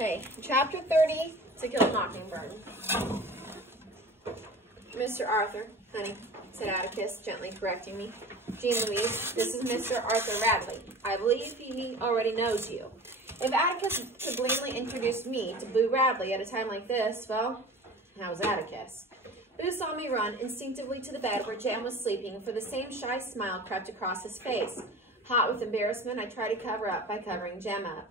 Okay, Chapter 30, To Kill a Mockingbird. Mr. Arthur, honey, said Atticus, gently correcting me. Jean Louise, this is Mr. Arthur Radley. I believe he already knows you. If Atticus could blatantly introduce me to Boo Radley at a time like this, well, how's Atticus? Boo saw me run instinctively to the bed where Jem was sleeping, for the same shy smile crept across his face. Hot with embarrassment, I tried to cover up by covering Jem up.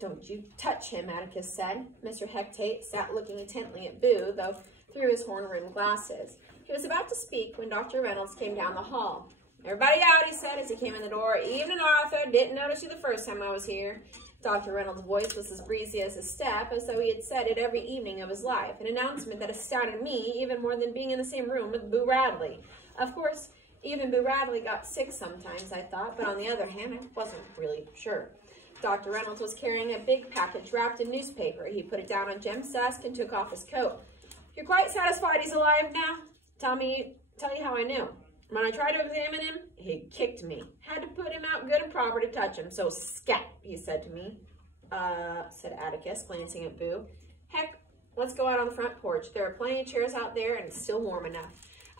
Don't you touch him, Atticus said. Mr. Hecate sat looking intently at Boo, though through his horn-rimmed glasses. He was about to speak when Dr. Reynolds came down the hall. Everybody out, he said as he came in the door. Evening, Arthur. Didn't notice you the first time I was here. Dr. Reynolds' voice was as breezy as his step, as though he had said it every evening of his life, an announcement that astounded me even more than being in the same room with Boo Radley. Of course, even Boo Radley got sick sometimes, I thought, but on the other hand, I wasn't really sure. Dr. Reynolds was carrying a big package wrapped in newspaper. He put it down on Jem's desk and took off his coat. You're quite satisfied he's alive now? Tell you how I knew. When I tried to examine him, he kicked me. Had to put him out good and proper to touch him, so scat, he said to me. Said Atticus, glancing at Boo. Heck, let's go out on the front porch. There are plenty of chairs out there, and it's still warm enough.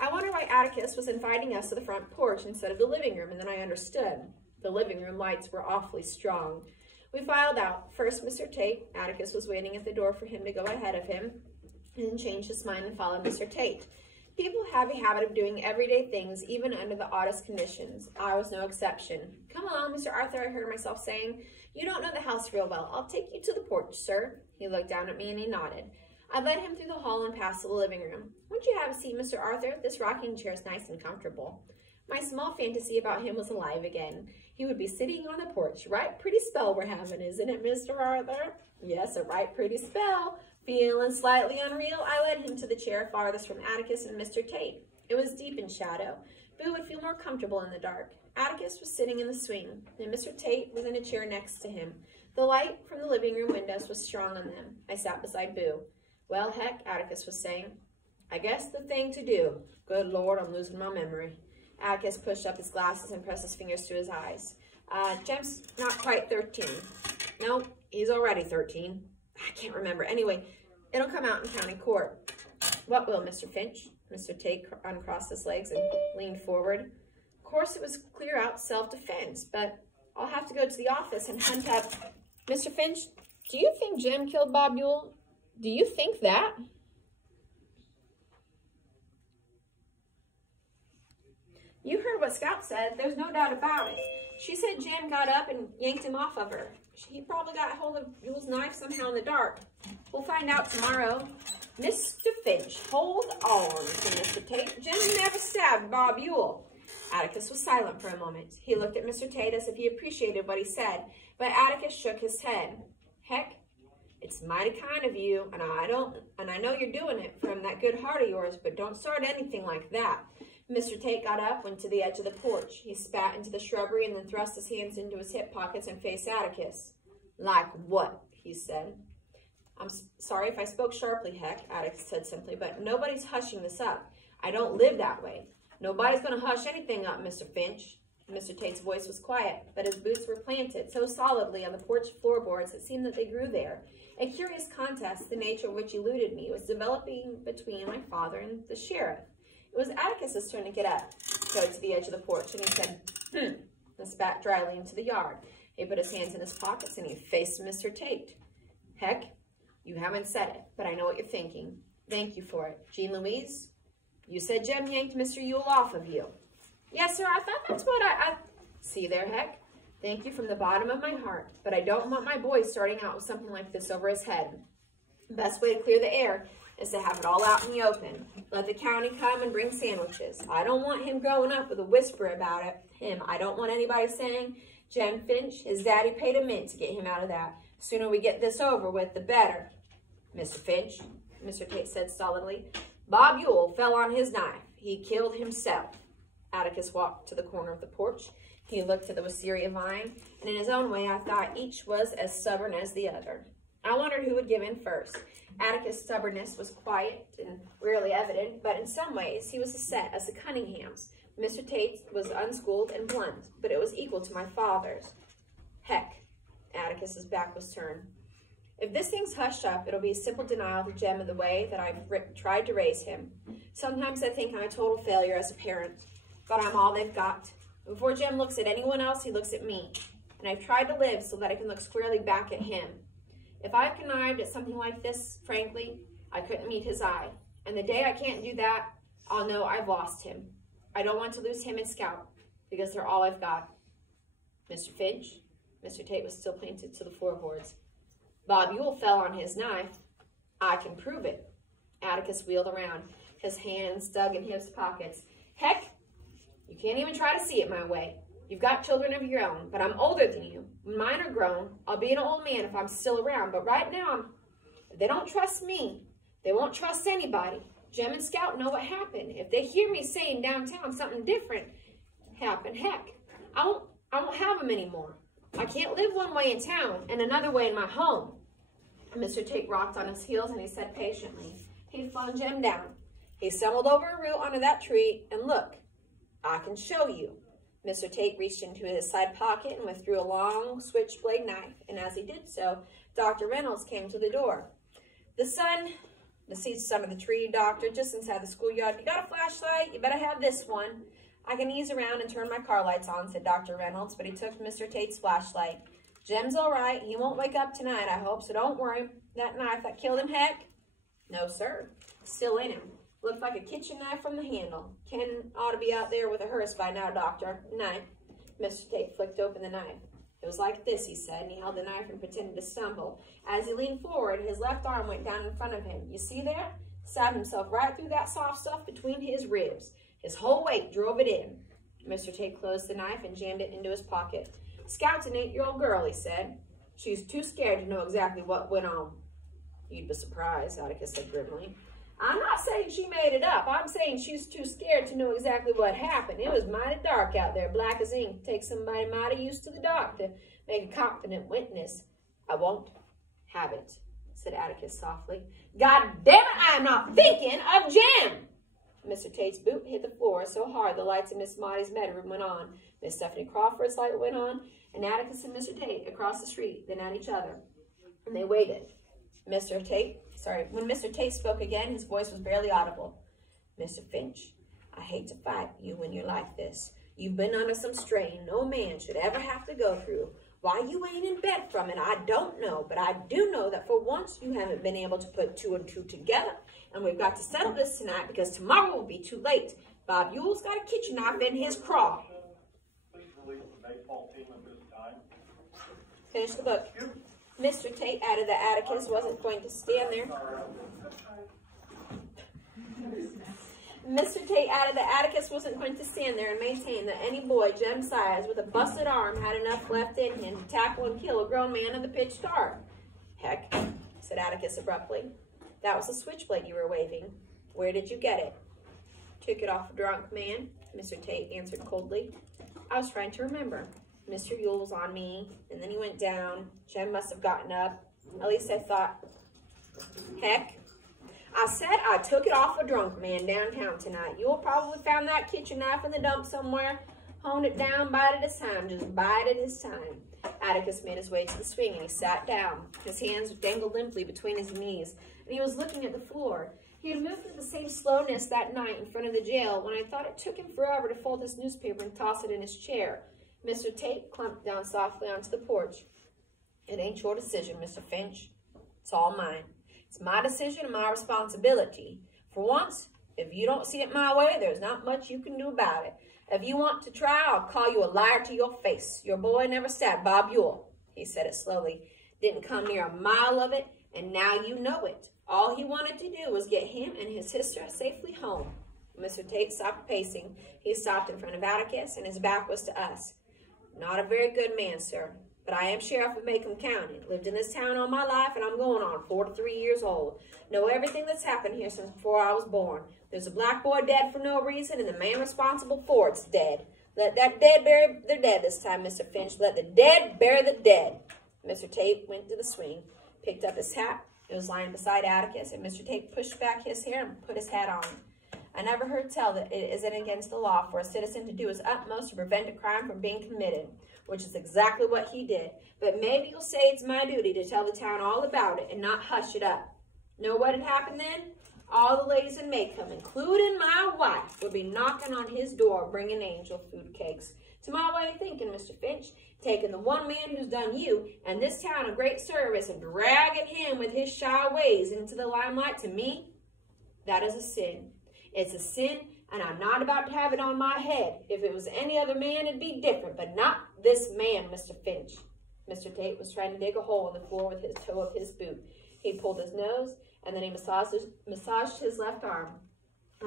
I wonder why Atticus was inviting us to the front porch instead of the living room, and then I understood. The living room lights were awfully strong. We filed out. First, Mr. Tate. Atticus was waiting at the door for him to go ahead of him, and changed his mind and followed Mr. Tate. People have a habit of doing everyday things, even under the oddest conditions. I was no exception. Come along, Mr. Arthur, I heard myself saying. You don't know the house real well. I'll take you to the porch, sir. He looked down at me and he nodded. I led him through the hall and past the living room. Won't you have a seat, Mr. Arthur? This rocking chair is nice and comfortable. My small fantasy about him was alive again. He would be sitting on the porch. Right pretty spell we're having, isn't it, Mr. Arthur? Yes, a right pretty spell. Feeling slightly unreal, I led him to the chair farthest from Atticus and Mr. Tate. It was deep in shadow. Boo would feel more comfortable in the dark. Atticus was sitting in the swing, and Mr. Tate was in a chair next to him. The light from the living room windows was strong on them. I sat beside Boo. Well, heck, Atticus was saying. I guess the thing to do. Good Lord, I'm losing my memory. Atticus pushed up his glasses and pressed his fingers to his eyes. Jem's not quite 13. No, he's already 13. I can't remember. Anyway, it'll come out in county court. What will, Mr. Finch? Mr. Tate uncrossed his legs and leaned forward. Of course, it was clear out self-defense, but I'll have to go to the office and hunt up. Mr. Finch, do you think Jem killed Bob Ewell? Do you think that? You heard what Scout said. There's no doubt about it. She said Jem got up and yanked him off of her. He probably got hold of Ewell's knife somehow in the dark. We'll find out tomorrow. Mr. Finch, hold on, said Mr. Tate. Jem never stabbed Bob Ewell. Atticus was silent for a moment. He looked at Mr. Tate as if he appreciated what he said, but Atticus shook his head. Heck, it's mighty kind of you, and I know you're doing it from that good heart of yours, but don't start anything like that. Mr. Tate got up, went to the edge of the porch. He spat into the shrubbery and then thrust his hands into his hip pockets and faced Atticus. Like what? He said. I'm sorry if I spoke sharply, Heck, Atticus said simply, but nobody's hushing this up. I don't live that way. Nobody's going to hush anything up, Mr. Finch. Mr. Tate's voice was quiet, but his boots were planted so solidly on the porch floorboards it seemed that they grew there. A curious contest, the nature of which eluded me, was developing between my father and the sheriff. It was Atticus's turn to get up, go to the edge of the porch, and he said, and spat dryly into the yard. He put his hands in his pockets, and he faced Mr. Tate. Heck, you haven't said it, but I know what you're thinking. Thank you for it. Jean Louise, you said Jem yanked Mr. Ewell off of you. Yes, sir, I thought that's what I... See there, Heck? Thank you from the bottom of my heart, but I don't want my boy starting out with something like this over his head. The best way to clear the air is to have it all out in the open. Let the county come and bring sandwiches. I don't want him growing up with a whisper about him. I don't want anybody saying, Jem Finch, his daddy paid a mint to get him out of that. The sooner we get this over with, the better. Mr. Finch, Mr. Tate said stolidly, Bob Ewell fell on his knife. He killed himself. Atticus walked to the corner of the porch. He looked at the wisteria vine, and in his own way, I thought each was as stubborn as the other. I wondered who would give in first. Atticus' stubbornness was quiet and rarely evident, but in some ways he was as set as the Cunninghams. Mr. Tate was unschooled and blunt, but it was equal to my father's. Heck, Atticus's back was turned. If this thing's hushed up, it'll be a simple denial to Jem of the way that I've tried to raise him. Sometimes I think I'm a total failure as a parent, but I'm all they've got. Before Jem looks at anyone else, he looks at me. And I've tried to live so that I can look squarely back at him. If I've connived at something like this, frankly, I couldn't meet his eye. And the day I can't do that, I'll know I've lost him. I don't want to lose him and Scout, because they're all I've got. Mr. Finch, Mr. Tate was still planted to the floorboards. Bob Ewell fell on his knife. I can prove it. Atticus wheeled around, his hands dug in his pockets. Heck, you can't even try to see it my way. You've got children of your own, but I'm older than you. When mine are grown, I'll be an old man if I'm still around. But right now, if they don't trust me, they won't trust anybody. Jem and Scout know what happened. If they hear me saying downtown something different happened, heck, I won't have them anymore. I can't live one way in town and another way in my home. Mr. Tate rocked on his heels and he said patiently, he'd flung Jem down. He stumbled over a root onto that tree, and look, I can show you. Mr. Tate reached into his side pocket and withdrew a long switchblade knife, and as he did so, Dr. Reynolds came to the door. The seat's under the tree, Doctor, just inside the schoolyard. You got a flashlight? You better have this one. I can ease around and turn my car lights on, said Dr. Reynolds, but he took Mr. Tate's flashlight. Jem's all right. He won't wake up tonight, I hope, so don't worry. That knife that killed him, heck? No, sir. Still in him. Looked like a kitchen knife from the handle. Ken ought to be out there with a hearse by now, Doctor. Knife. Mr. Tate flicked open the knife. It was like this, he said, and he held the knife and pretended to stumble. As he leaned forward, his left arm went down in front of him. You see there? Stabbed himself right through that soft stuff between his ribs. His whole weight drove it in. Mr. Tate closed the knife and jammed it into his pocket. Scout's an 8-year-old girl, he said. She's too scared to know exactly what went on. You'd be surprised, Atticus said grimly. I'm not saying she made it up. I'm saying she's too scared to know exactly what happened. It was mighty dark out there, black as ink. Take somebody mighty used to the dark to make a competent witness. I won't have it, said Atticus softly. God damn it, I am not thinking of Jem. Mr. Tate's boot hit the floor so hard the lights in Miss Maudie's bedroom went on. Miss Stephanie Crawford's light went on, and Atticus and Mr. Tate across the street, then at each other. And they waited. When Mr. Tate spoke again, his voice was barely audible. Mr. Finch, I hate to fight you when you're like this. You've been under some strain no man should ever have to go through. Why you ain't in bed from it, I don't know, but I do know that for once you haven't been able to put 2 and 2 together, and we've got to settle this tonight because tomorrow will be too late. Bob Ewell's got a kitchen knife in his craw. Please release the baseball team at this time. Finish the book. Mr. Tate added that Atticus wasn't going to stand there. Mr. Tate added that Atticus wasn't going to stand there and maintain that any boy Jem's size with a busted arm had enough left in him to tackle and kill a grown man in the pitch dark. Heck, said Atticus abruptly. That was the switchblade you were waving. Where did you get it? Took it off a drunk man, Mr. Tate answered coldly. I was trying to remember. Mr. Ewell was on me, and then he went down. Jem must have gotten up. At least I thought. Heck, I said I took it off a drunk man downtown tonight. Ewell probably found that kitchen knife in the dump somewhere. Honed it down, bided his time, just bided his time. Atticus made his way to the swing, and he sat down. His hands dangled limply between his knees, and he was looking at the floor. He had moved with the same slowness that night in front of the jail when I thought it took him forever to fold his newspaper and toss it in his chair. Mr. Tate clumped down softly onto the porch. It ain't your decision, Mr. Finch. It's all mine. It's my decision and my responsibility. For once, if you don't see it my way, there's not much you can do about it. If you want to try, I'll call you a liar to your face. Your boy never stabbed Bob Ewell. He said it slowly. Didn't come near a mile of it, and now you know it. All he wanted to do was get him and his sister safely home. Mr. Tate stopped pacing. He stopped in front of Atticus, and his back was to us. Not a very good man, sir, but I am sheriff of Macomb County. Lived in this town all my life, and I'm going on 43 years old. Know everything that's happened here since before I was born. There's a black boy dead for no reason, and the man responsible for it's dead. Let that dead bury their dead this time, Mr. Finch. Let the dead bury the dead. Mr. Tate went to the swing, picked up his hat. It was lying beside Atticus, and Mr. Tate pushed back his hair and put his hat on. I never heard tell that it isn't against the law for a citizen to do his utmost to prevent a crime from being committed. which is exactly what he did. But maybe you'll say it's my duty to tell the town all about it and not hush it up. Know what had happened then? All the ladies in Maycomb, including my wife, would be knocking on his door, bringing angel food cakes. To my way of thinking, Mr. Finch, taking the one man who's done you and this town a great service and dragging him with his shy ways into the limelight, to me, that is a sin. It's a sin, and I'm not about to have it on my head. If it was any other man, it'd be different, but not this man, Mr. Finch. Mr. Tate was trying to dig a hole in the floor with his toe of his boot. He pulled his nose, and then he massaged his left arm.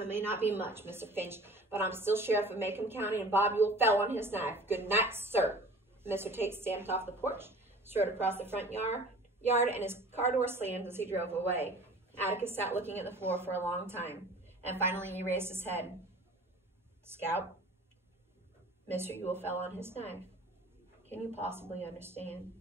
I may not be much, Mr. Finch, but I'm still sheriff of Maycomb County, and Bob Ewell fell on his knife. Good night, sir. Mr. Tate stamped off the porch, strode across the front yard, and his car door slammed as he drove away. Atticus sat looking at the floor for a long time, and finally he raised his head. Scout, Mr. Ewell fell on his knife. Can you possibly understand?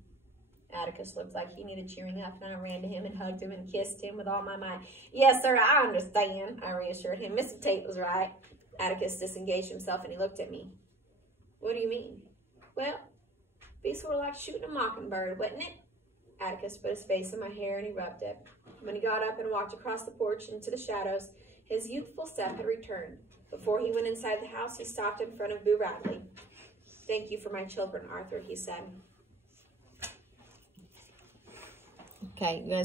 Atticus looked like he needed cheering up, and I ran to him and hugged him and kissed him with all my might. Yes, sir, I understand, I reassured him. Mr. Tate was right. Atticus disengaged himself, and he looked at me. What do you mean? Well, be sort of like shooting a mockingbird, wouldn't it? Atticus put his face in my hair, and he rubbed it. When he got up and walked across the porch into the shadows, his youthful step had returned. Before he went inside the house, he stopped in front of Boo Radley. Thank you for my children, Arthur, he said. Okay, you guys.